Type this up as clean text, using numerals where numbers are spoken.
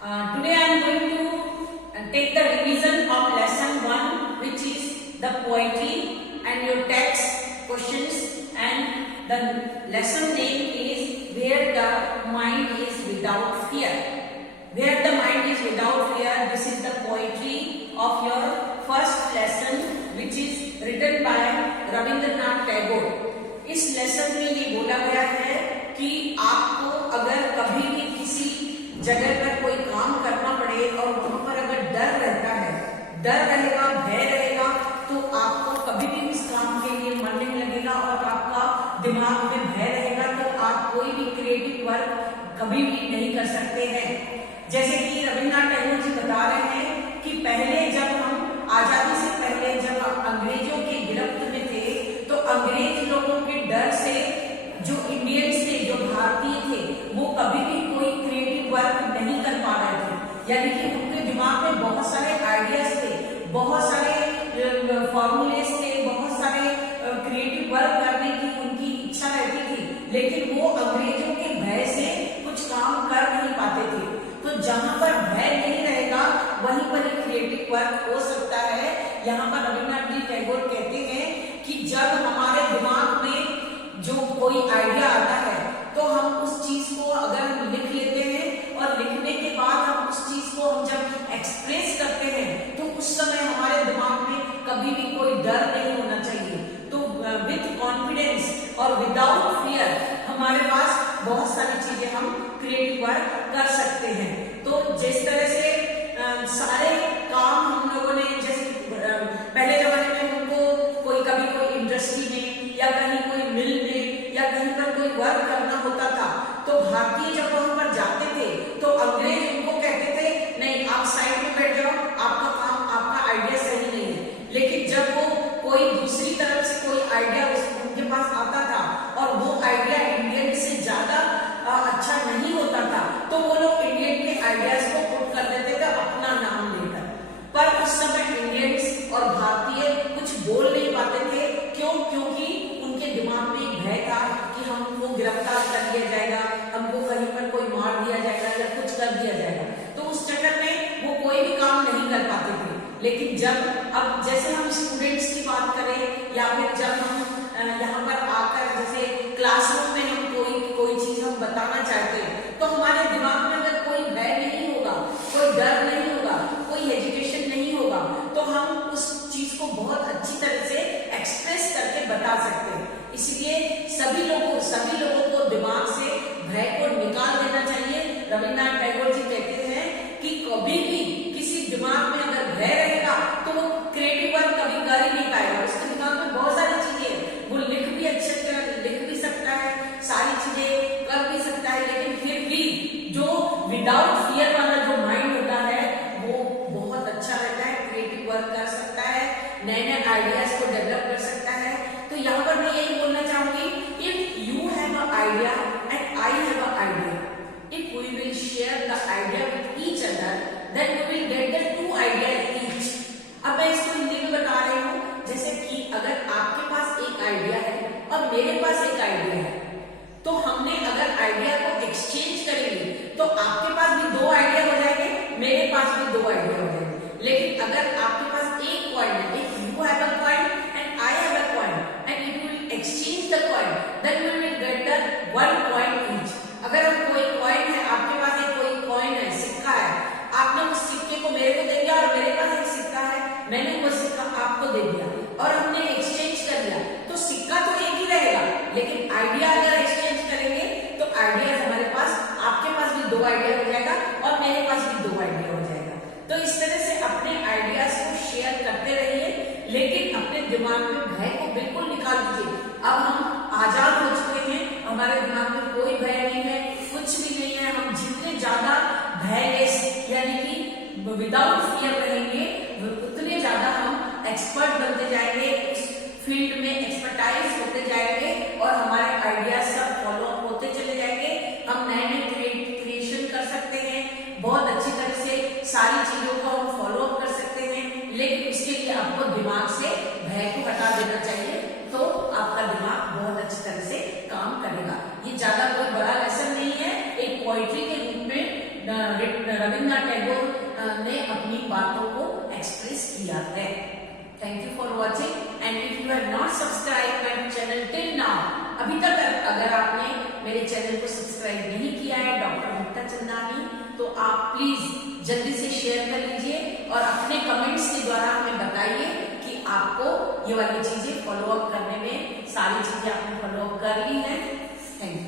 Today I am going to take the revision of lesson 1, which is the poetry, and your text questions, and the lesson name is Where the Mind is Without Fear. Where the Mind is Without Fear. This is the poetry of your first lesson, which is written by Rabindranath Tagore. इस lesson में ये बोला गया है कि आपको अगर कभी भी किसी जगह पर कोई काम करना पड़े और वहां पर अगर डर रहता है, डर रहेगा, भय रहेगा, तो आपको कभी भी उस काम के लिए मन नहीं लगेगा और आपका दिमाग में भय रहेगा, तो आप कोई भी क्रिएटिव वर्क कभी भी नहीं कर सकते हैं. जैसे कि रविंद्रनाथ टैगोर जी बता रहे हैं कि पहले जब हम आजादी से पहले जब अंग्रेजों के गिरफ्त में थे, तो अंग्रेज लोगों के डर से जो इंडियंस थे, जो भारतीय थे, वो कभी भी कोई क्रिएटिव वर्क नहीं कर पा रहे थे. यानी कि उनके दिमाग में बहुत सारे आइडियाज थे, बहुत सारे फॉर्मूलेस थे, बहुत सारे क्रिएटिव वर्क करने की उनकी इच्छा रहती थी, लेकिन वो अंग्रेजों के भय से कुछ काम कर नहीं पाते थे. तो जहां पर भय नहीं रहेगा वहीं पर क्रिएटिव वर्क हो सकता है. यहाँ पर रविंद्रनाथ जी टैगोर कहते हैं कि जब हमारे दिमाग में जो कोई आइडिया आता है, तो हम उस चीज को अगर हम लिख लेते हैं और लिखने के बाद हम उस चीज को हम जब एक्सप्रेस करते हैं, तो उस समय हमारे दिमाग में कभी भी कोई डर नहीं होना चाहिए. तो विथ कॉन्फिडेंस और विदाउट फियर हमारे पास बहुत सारी चीजें हम क्रिएटिव वर्क कर सकते हैं. तो जिस तरह से सारे काम हम लोगों ने, जैसे पहले जमाने में उनको कोई कभी कोई इंडस्ट्री में या कहीं कोई मिल में या कहीं पर कोई वर्क करना होता था, तो भारतीय जब वहां पर जाते थे तो अंग्रेज उनको कहते थे नहीं, आप साइड में बैठ जाओ, आपका काम, आपका आइडिया सही नहीं है. लेकिन जब वो कोई दूसरी तरफ से कोई आइडिया उनके पास आता था और वो आइडिया इंडियन से ज्यादा अच्छा नहीं होता था, तो वो लोग इंडियन के आइडियाज को पुट कर देते थे अपना नाम लेकर. पर उस समय इंडियंस और भारतीय कुछ बोल नहीं पाते थे. क्यों? क्योंकि उनके दिमाग में भय था कि हमको गिरफ्तार कर लिया जाएगा, हमको कहीं पर कोई मार दिया जाएगा या कुछ कर दिया जाएगा. तो उस चक्कर में वो कोई भी काम नहीं कर पाते थे. लेकिन जब अब जैसे हम स्टूडेंट्स की बात करें या फिर जब हम यहाँ पर आकर जैसे क्लासरूम में हम कोई चीज हम बताना चाहते हैं, तो हमारे दिमाग में अगर कोई भय नहीं होगा, कोई डर नहीं होगा, कोई एजुकेशन नहीं होगा, तो हम उस चीज को बहुत अच्छी तरह से एक्सप्रेस करके बता सकते हैं. इसलिए सभी लोगों को दिमाग से भय को निकाल देना चाहिए. रविंद्रनाथ टैगोर जी कहते हैं कि कभी भी किसी दिमाग में अगर भय रहेगा तो वो क्रिएटिव वर्क कभी कर ही नहीं पाएगा. उसके दिमाग में बहुत सारी चीजें हैं, वो लिख भी सकता है, सारी चीजें कर भी सकता है, लेकिन फिर भी जो विदाउट फियर वाला जो माइंड होता है वो बहुत अच्छा रहता है, क्रिएटिव वर्क कर सकता है, नए नए आइडियाज को डेवलप कर सकता है. तो यहाँ पर मैं यही बोलना चाहूंगी, if you have a idea and I have a idea, if we will share the idea with each other, then we will get the two ideas each. अब मैं इसको हिंदी में बता रही हूँ. जैसे कि अगर आपके पास एक आइडिया है और मेरे पास एक आइडिया है, तो हमने अगर आइडिया को एक्सचेंज करेंगे तो आपके पास भी दो आइडिया हो जाएंगे, मेरे पास भी दो आइडिया हो जाएंगे. लेकिन अगर आपके पास एक कॉइन है, if you have a coin and I have a coin and if we will exchange the coin, then we will get the one coin each. अगर हम कोई कॉइन है, आपके पास एक कोई कॉइन है, सिक्का है, आपने उस सिक्के को मेरे को दे दिया और मेरे पास एक सिक्का है, मैंने वो सिक्का आपको दे दिया और हमने एक्सचेंज कर लिया, तो सिक्का तो एक ही रहेगा, लेकिन आइडिया अगर एक्सचेंज करेंगे तो आइडिया हमारे पास, आपके पास भी दो आइडिया हो जाएगा और मेरे पास भी दो आइडिया हो जाएगा. तो इस तरह से अपने आइडियाज को शेयर करते रहिए, लेकिन अपने दिमाग में भय को बिल्कुल निकाल दीजिए. अब हम आजाद हो चुके हैं, हमारे दिमाग में कोई भय नहीं है, कुछ भी नहीं है. हम जितने ज्यादा भयलेस यानी कि विदाउट फियर रहेंगे, उतने ज्यादा हम एक्सपर्ट बनते जाएंगे, उस फील्ड में एक्सपर्टाइज होते जाएंगे और हमारे आइडियाज सब फॉलो अप होते चले जाएंगे. हम नए नए क्रिएशन कर सकते हैं, बहुत अच्छी तरह से सारी चीजों को हम फॉलो अप कर सकते हैं. लेकिन इसके लिए आपको दिमाग से भय को हटा देना चाहिए, तो आपका दिमाग बहुत अच्छी तरह से काम करेगा. ये ज्यादा कोई बड़ा लेसन नहीं है, एक पोइट्री के रूप में रविन्द्रनाथ टैगोर ने अपनी बातों को एक्सप्रेस किया है। Thank you for watching and if you have not subscribe my channel till now, अभी तक अगर आपने मेरे चैनल को सब्सक्राइब नहीं किया है डॉक्टर मुक्ता चंदानी, तो आप प्लीज जल्दी से शेयर कर लीजिए और अपने कमेंट्स के द्वारा हमें बताइए कि आपको ये वाली चीजें फॉलो अप करने में सारी चीजें आपने फॉलो अप कर ली है। Thank you.